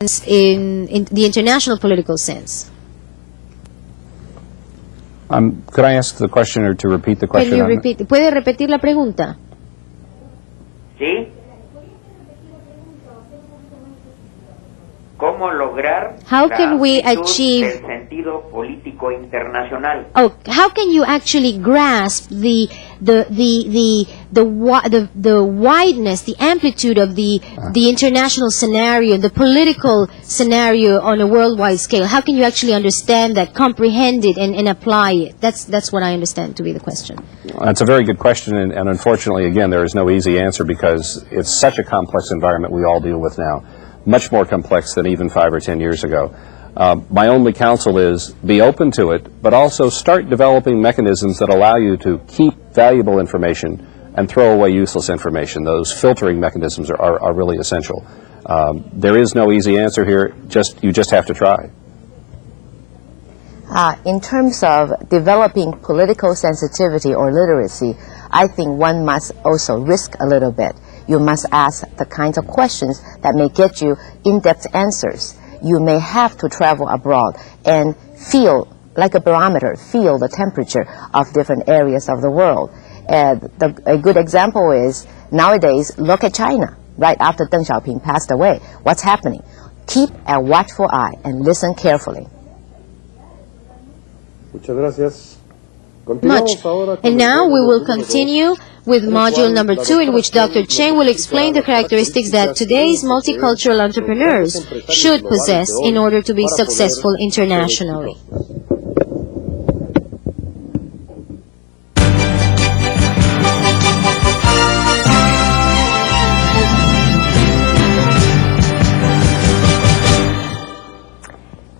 in the international political sense. Could I ask the questioner to repeat the question? ¿Puede repetir la pregunta? ¿Sí? ¿Cómo lograr How can we achieve el sentido político internacional? Oh, how can you actually grasp the wideness, the amplitude of the international scenario, the political scenario on a worldwide scale? How can you actually understand that, comprehend it, and apply it? That's what I understand to be the question. That's a very good question, and unfortunately, again, there is no easy answer because it's such a complex environment we all deal with now. Much more complex than even 5 or 10 years ago. My only counsel is be open to it, but also start developing mechanisms that allow you to keep valuable information and throw away useless information. Those filtering mechanisms are really essential. There is no easy answer here. You just have to try. In terms of developing political sensitivity or literacy, I think one must also risk a little bit. You must ask the kinds of questions that may get you in-depth answers. You may have to travel abroad and feel, like a barometer, feel the temperature of different areas of the world. A good example is, nowadays, look at China. Right after Deng Xiaoping passed away, what's happening? Keep a watchful eye and listen carefully. Muchas gracias. Much. And now we will continue with module number 2, in which Dr. Cheng will explain the characteristics that today's multicultural entrepreneurs should possess in order to be successful internationally.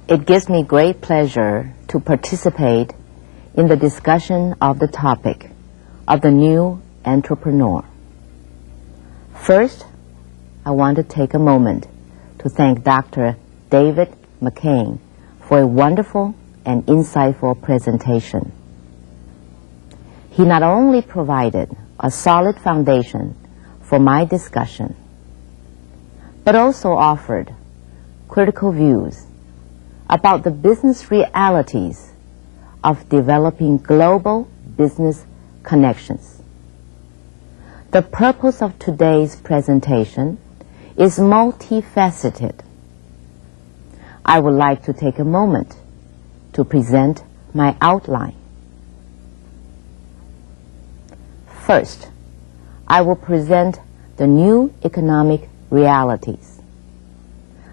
It gives me great pleasure to participate in the discussion of the topic of the new entrepreneur. First, I want to take a moment to thank Dr. David McClain for a wonderful and insightful presentation. He not only provided a solid foundation for my discussion, but also offered critical views about the business realities of developing global business connections. The purpose of today's presentation is multifaceted. I would like to take a moment to present my outline. First, I will present the new economic realities.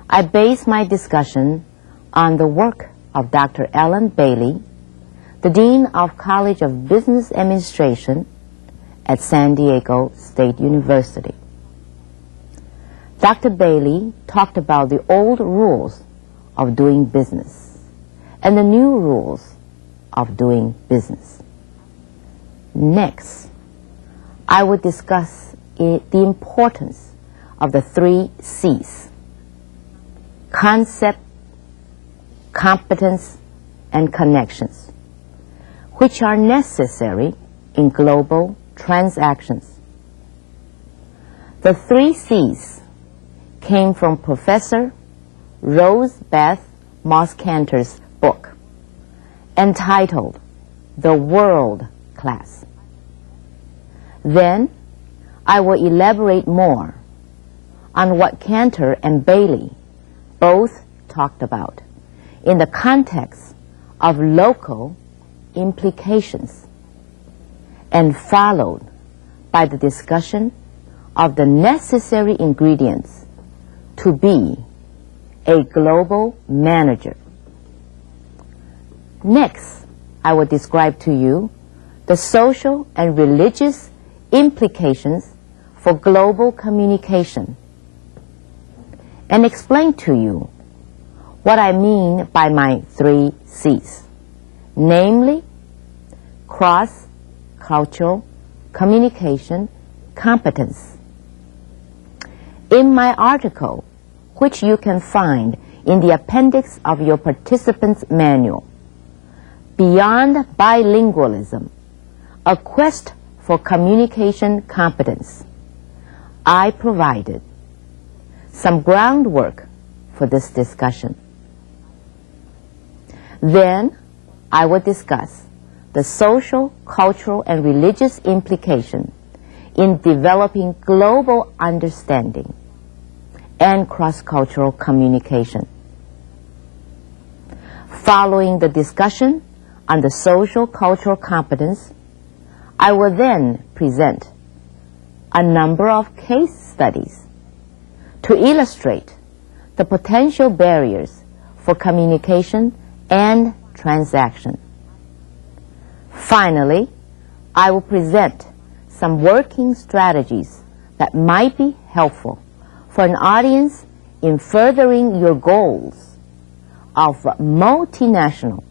I base my discussion on the work of Dr. Ellen Bailey, the Dean of College of Business Administration at San Diego State University. Dr. Bailey talked about the old rules of doing business and the new rules of doing business. Next, I will discuss the importance of the 3 C's: concept, competence, and connections, which are necessary in global transactions. The 3 C's came from Professor Rose Beth Moskanter's book entitled The World Class. Then I will elaborate more on what Cantor and Bailey both talked about in the context of local implications, and followed by the discussion of the necessary ingredients to be a global manager. Next, I will describe to you the social and religious implications for global communication and explain to you what I mean by my 3 C's, namely cross-cultural communication competence. In my article, which you can find in the appendix of your participant's manual, Beyond Bilingualism, A Quest for Communication Competence, I provided some groundwork for this discussion. Then I will discuss the social, cultural, and religious implication in developing global understanding and cross-cultural communication. Following the discussion on the social cultural competence, I will then present a number of case studies to illustrate the potential barriers for communication and transaction. Finally, I will present some working strategies that might be helpful for an audience in furthering your goals of multinational,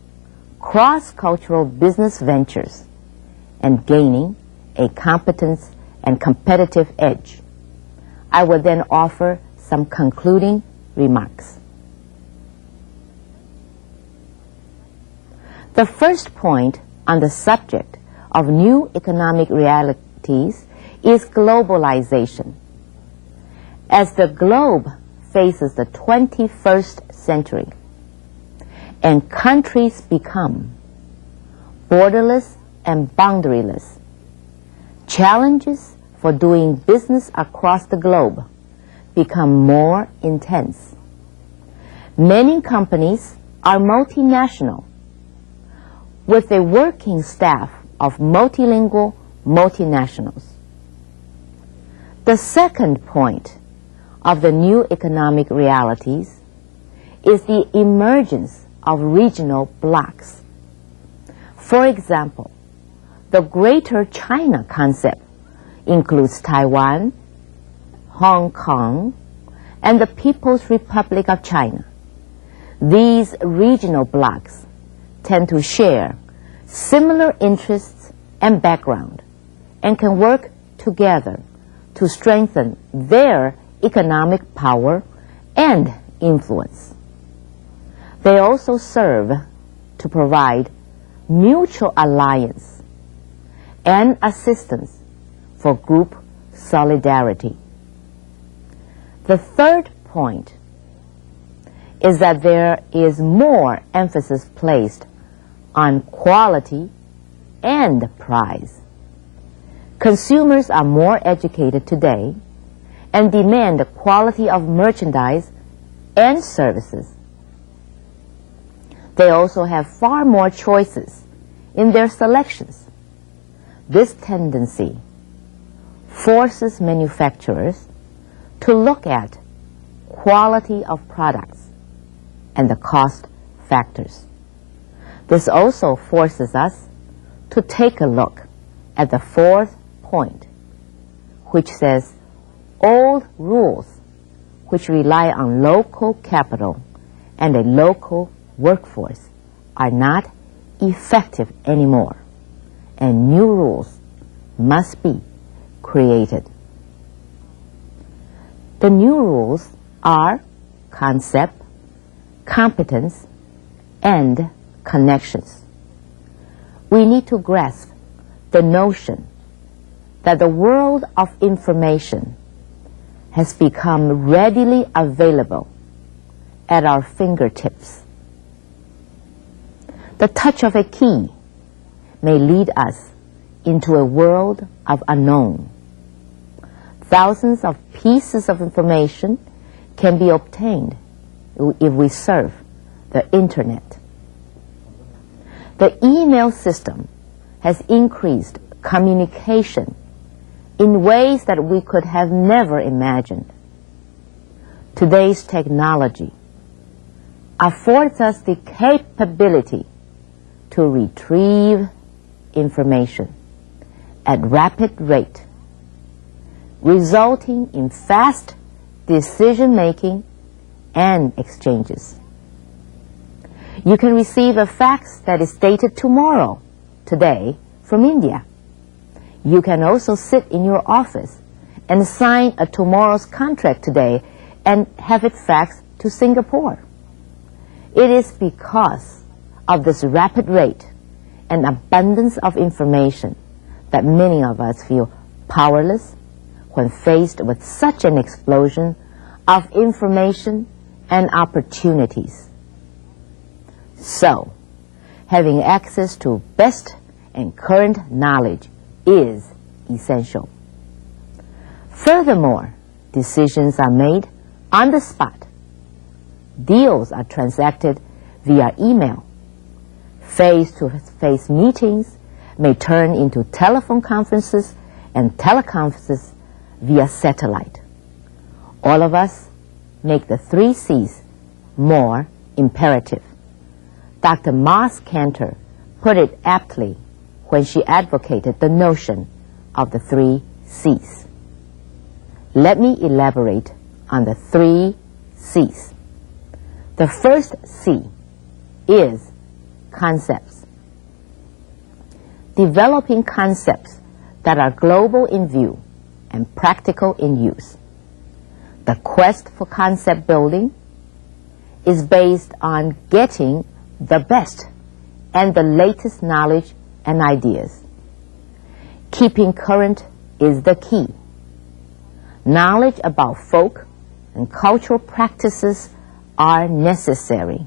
cross-cultural business ventures and gaining a competence and competitive edge. I will then offer some concluding remarks. The first point on the subject of new economic realities is globalization. As the globe faces the 21st century and countries become borderless and boundaryless, challenges for doing business across the globe become more intense. Many companies are multinational, with a working staff of multilingual multinationals. The second point of the new economic realities is the emergence of regional blocs. For example, the Greater China concept includes Taiwan, Hong Kong, and the People's Republic of China. These regional blocs tend to share similar interests and background and can work together to strengthen their economic power and influence. They also serve to provide mutual alliance and assistance for group solidarity. The third point is that there is more emphasis placed on quality and price. Consumers are more educated today and demand the quality of merchandise and services. They also have far more choices in their selections. This tendency forces manufacturers to look at quality of products and the cost factors. This also forces us to take a look at the fourth point, which says old rules which rely on local capital and a local workforce are not effective anymore, and new rules must be created. The new rules are concept, competence, and connections. We need to grasp the notion that the world of information has become readily available at our fingertips. The touch of a key may lead us into a world of unknown. Thousands of pieces of information can be obtained if we surf the internet. The email system has increased communication in ways that we could have never imagined. Today's technology affords us the capability to retrieve information at rapid rate, resulting in fast decision-making and exchanges. You can receive a fax that is dated tomorrow, today, from India. You can also sit in your office and sign a tomorrow's contract today and have it faxed to Singapore. It is because of this rapid rate and abundance of information that many of us feel powerless when faced with such an explosion of information and opportunities. So, having access to best and current knowledge is essential. Furthermore, decisions are made on the spot. Deals are transacted via email. Face-to-face meetings may turn into telephone conferences and teleconferences via satellite. All of us make the 3 C's more imperative. Dr. Moss Cantor put it aptly when she advocated the notion of the 3 C's. Let me elaborate on the 3 C's. The first C is concepts. Developing concepts that are global in view and practical in use. The quest for concept building is based on getting the best and the latest knowledge and ideas. Keeping current is the key. Knowledge about folk and cultural practices are necessary.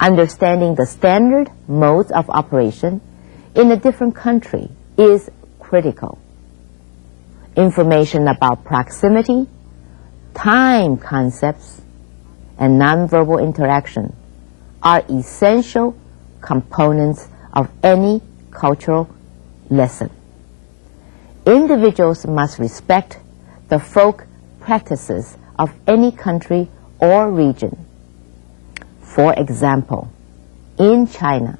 Understanding the standard modes of operation in a different country is critical. Information about proximity, time concepts, and nonverbal interaction are essential components of any cultural lesson. Individuals must respect the folk practices of any country or region. For example, in China,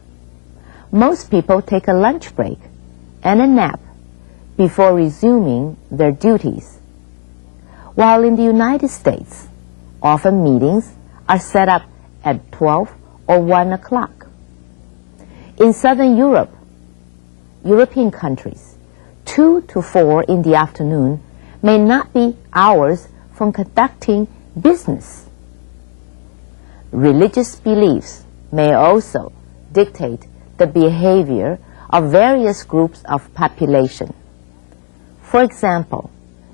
most people take a lunch break and a nap before resuming their duties, while in the United States, often meetings are set up at 12 or 1 o'clock. In Southern Europe, European countries, 2 to 4 in the afternoon may not be hours for conducting business. Religious beliefs may also dictate the behavior of various groups of population. For example,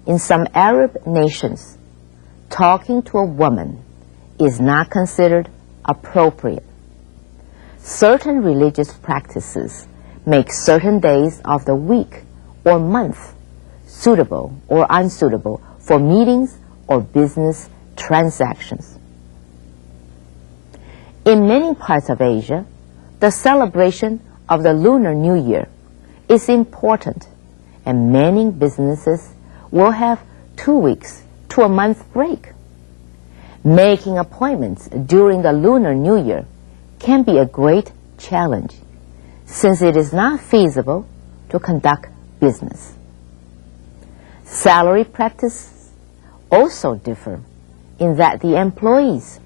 in some Arab nations, talking to a woman is not considered appropriate. Certain religious practices make certain days of the week or month suitable or unsuitable for meetings or business transactions. In many parts of Asia, the celebration of the Lunar New Year is important, and many businesses will have 2 weeks to a month break. Making appointments during the Lunar New Year can be a great challenge, since it is not feasible to conduct business. Salary practices also differ in that the employees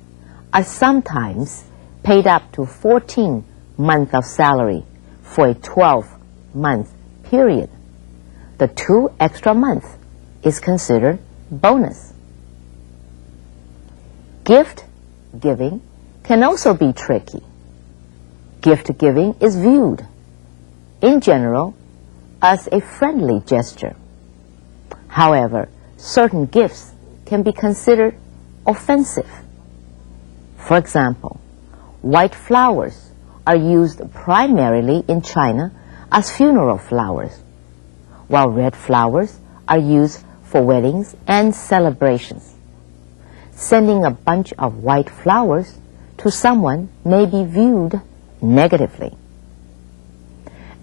are sometimes paid up to 14 months of salary for a 12-month period. The 2 extra months is considered bonus. Gift giving can also be tricky. Gift giving is viewed, in general, as a friendly gesture. However, certain gifts can be considered offensive. For example, white flowers are used primarily in China as funeral flowers, while red flowers are used for weddings and celebrations. Sending a bunch of white flowers to someone may be viewed negatively.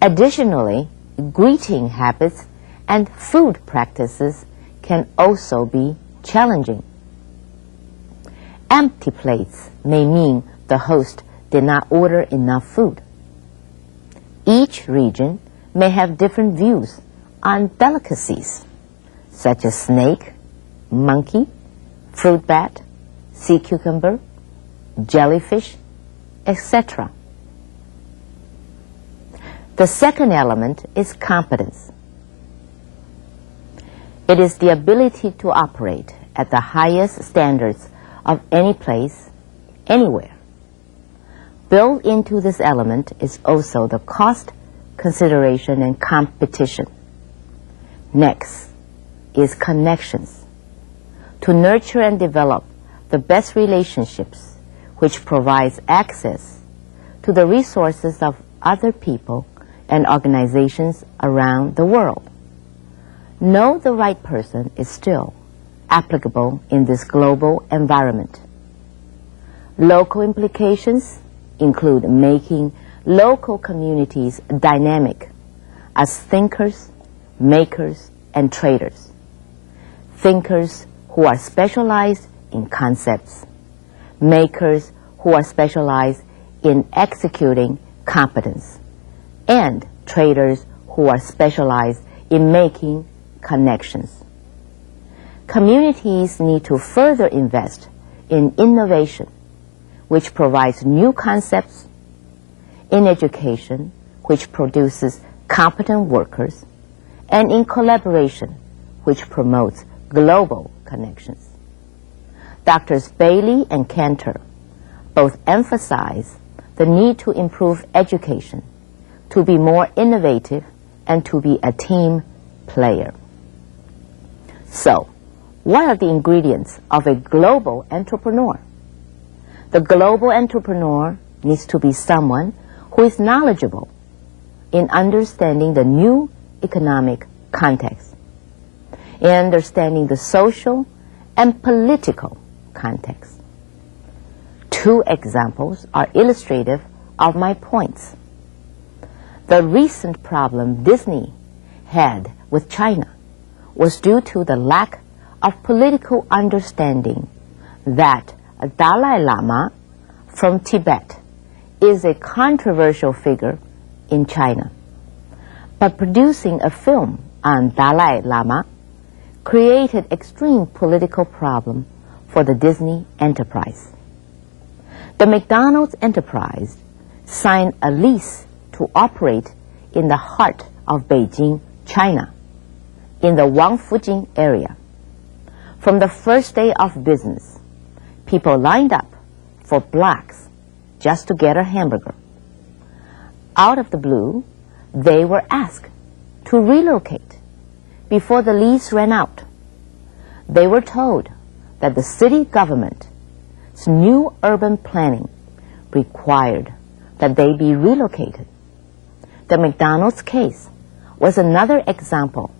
Additionally, greeting habits and food practices can also be challenging. Empty plates may mean the host did not order enough food. Each region may have different views on delicacies, such as snake, monkey, fruit bat, sea cucumber, jellyfish, etc. The second element is competence. It is the ability to operate at the highest standards of any place, anywhere. Built into this element is also the cost consideration and competition. Next is connections. To nurture and develop the best relationships, which provides access to the resources of other people and organizations around the world. Know the right person is still applicable in this global environment. Local implications include making local communities dynamic as thinkers, makers, and traders. Thinkers who are specialized in concepts, makers who are specialized in executing competence, and traders who are specialized in making connections. Communities need to further invest in innovation, which provides new concepts, in education, which produces competent workers, and in collaboration, which promotes global connections. Drs. Bailey and Cantor both emphasize the need to improve education, to be more innovative, and to be a team player. So, what are the ingredients of a global entrepreneur? The global entrepreneur needs to be someone who is knowledgeable in understanding the new economic context, in understanding the social and political context. Two examples are illustrative of my points. The recent problem Disney had with China was due to the lack of political understanding that a Dalai Lama from Tibet is a controversial figure in China. But producing a film on Dalai Lama created extreme political problem for the Disney enterprise. The McDonald's enterprise signed a lease to operate in the heart of Beijing, China, in the Wangfujing area. From the first day of business, people lined up for blocks just to get a hamburger. Out of the blue, they were asked to relocate before the lease ran out. They were told that the city government's new urban planning required that they be relocated. The McDonald's case was another example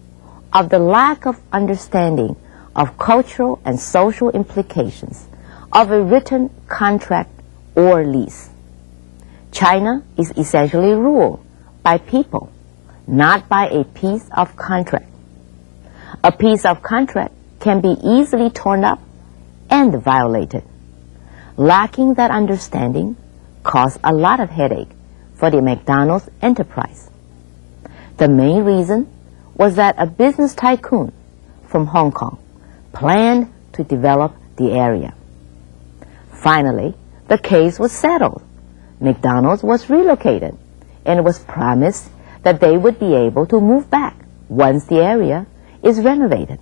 of the lack of understanding of cultural and social implications of a written contract or lease. China is essentially ruled by people, not by a piece of contract. A piece of contract can be easily torn up and violated. Lacking that understanding caused a lot of headache for the McDonald's enterprise. The main reason was that a business tycoon from Hong Kong planned to develop the area. Finally, the case was settled. McDonald's was relocated, and it was promised that they would be able to move back once the area is renovated.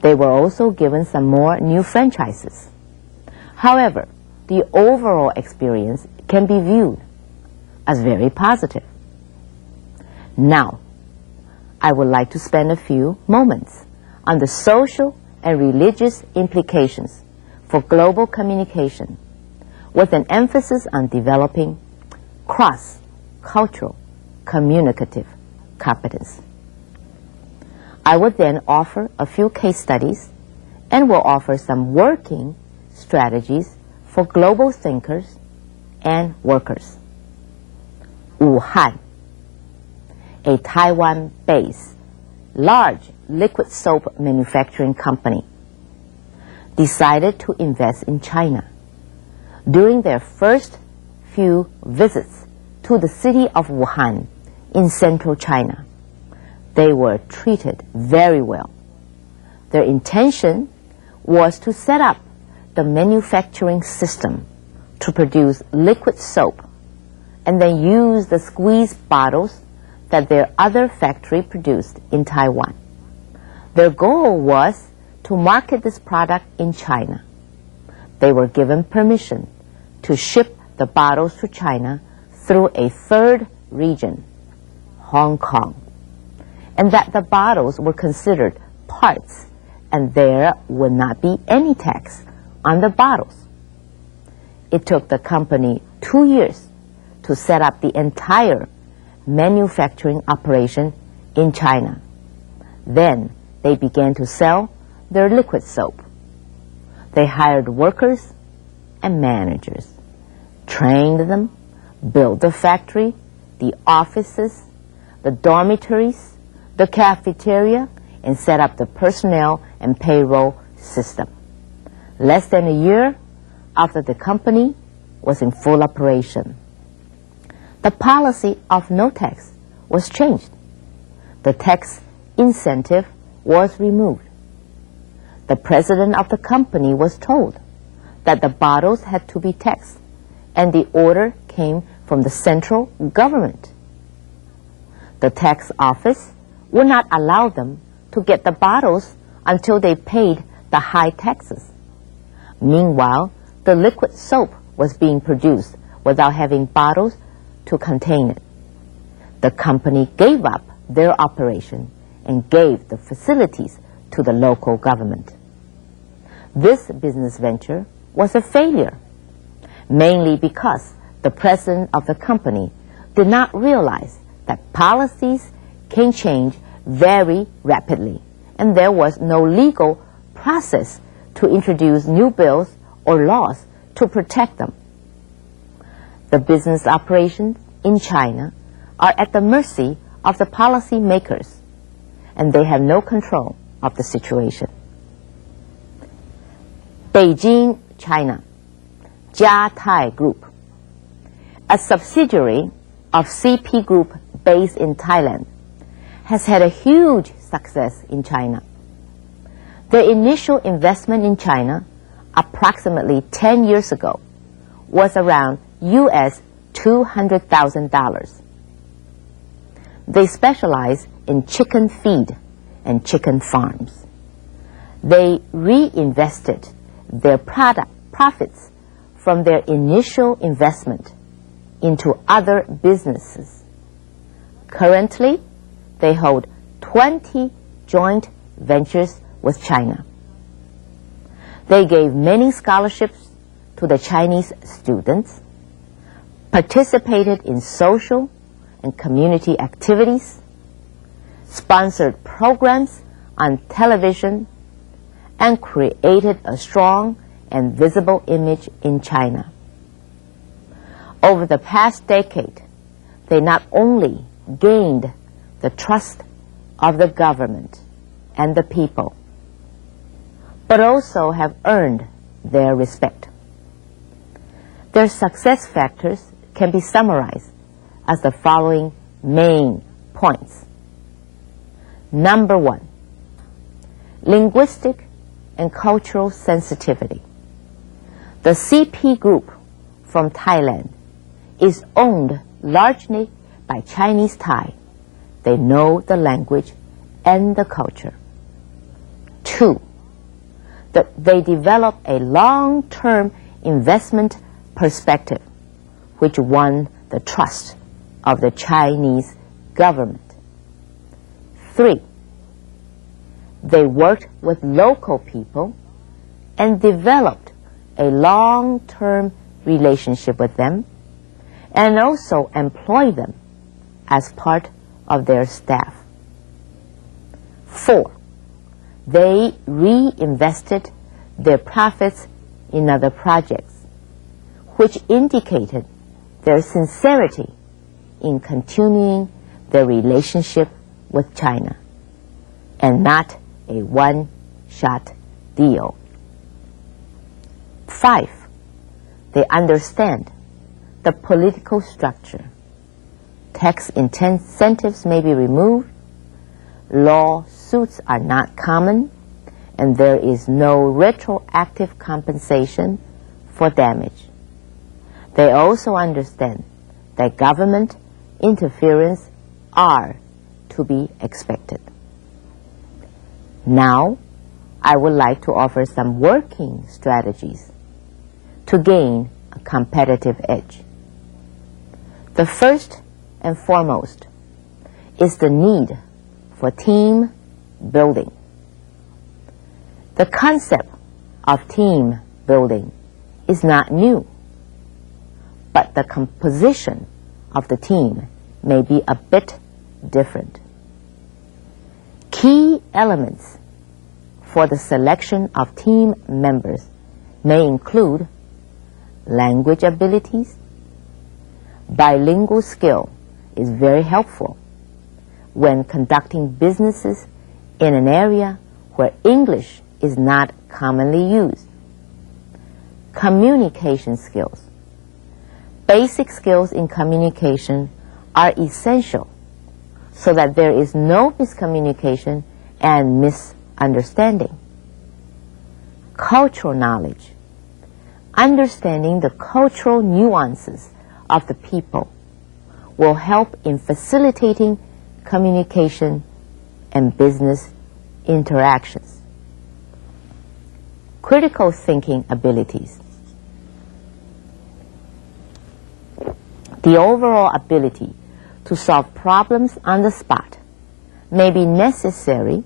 They were also given some more new franchises. However, the overall experience can be viewed as very positive. Now, I would like to spend a few moments on the social and religious implications for global communication, with an emphasis on developing cross-cultural communicative competence. I will then offer a few case studies and will offer some working strategies for global thinkers and workers. Wuhan, a Taiwan-based large liquid soap manufacturing company, decided to invest in China. During their first few visits to the city of Wuhan in central China, they were treated very well. Their intention was to set up the manufacturing system to produce liquid soap and then use the squeeze bottles that their other factory produced in Taiwan. Their goal was to market this product in China. They were given permission to ship the bottles to China through a third region, Hong Kong, and that the bottles were considered parts and there would not be any tax on the bottles. It took the company 2 years to set up the entire manufacturing operation in China. Then they began to sell their liquid soap. They hired workers and managers, trained them, built the factory, the offices, the dormitories, the cafeteria, and set up the personnel and payroll system. Less than a year after the company was in full operation, the policy of no tax was changed. The tax incentive was removed. The president of the company was told that the bottles had to be taxed, and the order came from the central government. The tax office would not allow them to get the bottles until they paid the high taxes. Meanwhile, the liquid soap was being produced without having bottles to contain it. The company gave up their operation and gave the facilities to the local government. This business venture was a failure, mainly because the president of the company did not realize that policies can change very rapidly, and there was no legal process to introduce new bills or laws to protect them. The business operations in China are at the mercy of the policy makers, and they have no control of the situation. Beijing, China, Jia Thai Group, a subsidiary of CP Group based in Thailand, has had a huge success in China. The initial investment in China, approximately 10 years ago, was around US $200,000. They specialize in chicken feed and chicken farms. They reinvested their profits from their initial investment into other businesses. Currently, they hold 20 joint ventures with China. They gave many scholarships to the Chinese students, participated in social and community activities, sponsored programs on television, and created a strong and visible image in China. Over the past decade, they not only gained the trust of the government and the people, but also have earned their respect. Their success factors can be summarized as the following main points. Number 1, linguistic and cultural sensitivity. The CP Group from Thailand is owned largely by Chinese Thai. They know the language and the culture. 2, that they develop a long-term investment perspective, which won the trust of the Chinese government. 3, they worked with local people and developed a long-term relationship with them, and also employed them as part of their staff. 4, they reinvested their profits in other projects, which indicated their sincerity in continuing their relationship with China, and not a one-shot deal. 5, they understand the political structure. Tax incentives may be removed, lawsuits are not common, and there is no retroactive compensation for damage. They also understand that government interference are to be expected. Now, I would like to offer some working strategies to gain a competitive edge. The first and foremost is the need for team building. The concept of team building is not new, but the composition of the team may be a bit different. Key elements for the selection of team members may include language abilities. Bilingual skill is very helpful when conducting businesses in an area where English is not commonly used. Communication skills. Basic skills in communication are essential so that there is no miscommunication and misunderstanding. Cultural knowledge. Understanding the cultural nuances of the people will help in facilitating communication and business interactions. Critical thinking abilities. The overall ability to solve problems on the spot may be necessary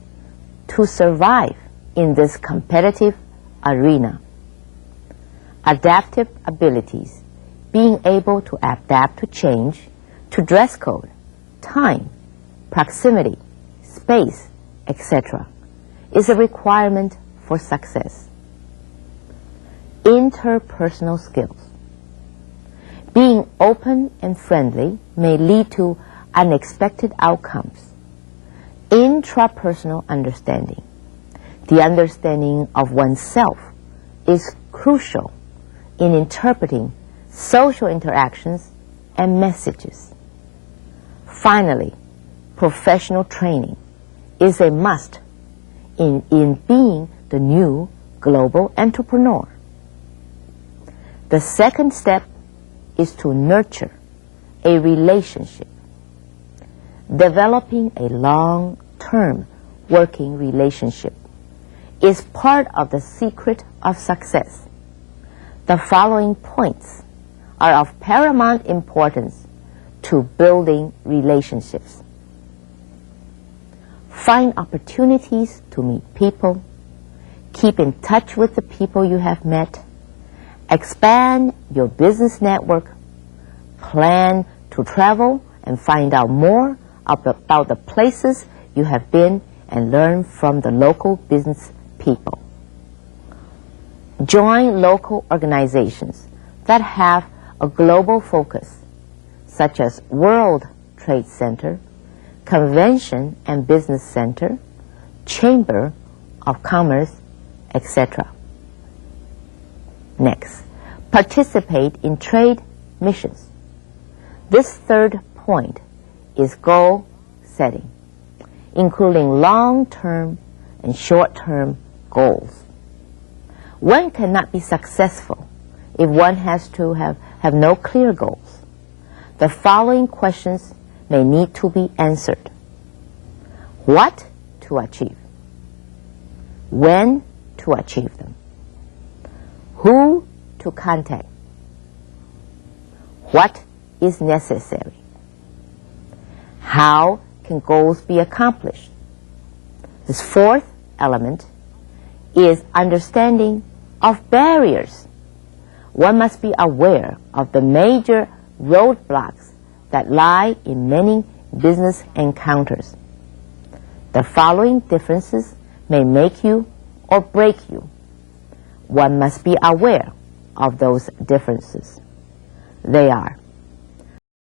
to survive in this competitive arena. Adaptive abilities, being able to adapt to change, to dress code, time, proximity, space, etc., is a requirement for success. Interpersonal skills. Being open and friendly may lead to unexpected outcomes. Intrapersonal understanding. The understanding of oneself is crucial in interpreting social interactions and messages. Finally, professional training is a must in being the new global entrepreneur. The second step is to nurture a relationship. Developing a long-term working relationship is part of the secret of success. The following points are of paramount importance to building relationships. Find opportunities to meet people. Keep in touch with the people you have met. Expand your business network. Plan to travel and find out more about the places you have been and learn from the local business people. Join local organizations that have a global focus, such as World Trade Center, Convention and Business Center, Chamber of Commerce, etc. Next, participate in trade missions. This third point is goal setting, including long-term and short-term goals. One cannot be successful if one has to have no clear goals. The following questions may need to be answered. What to achieve? When to achieve them? Who to contact? What is necessary? How can goals be accomplished? This fourth element is understanding of barriers. One must be aware of the major roadblocks that lie in many business encounters. The following differences may make you or break you. One must be aware of those differences. They are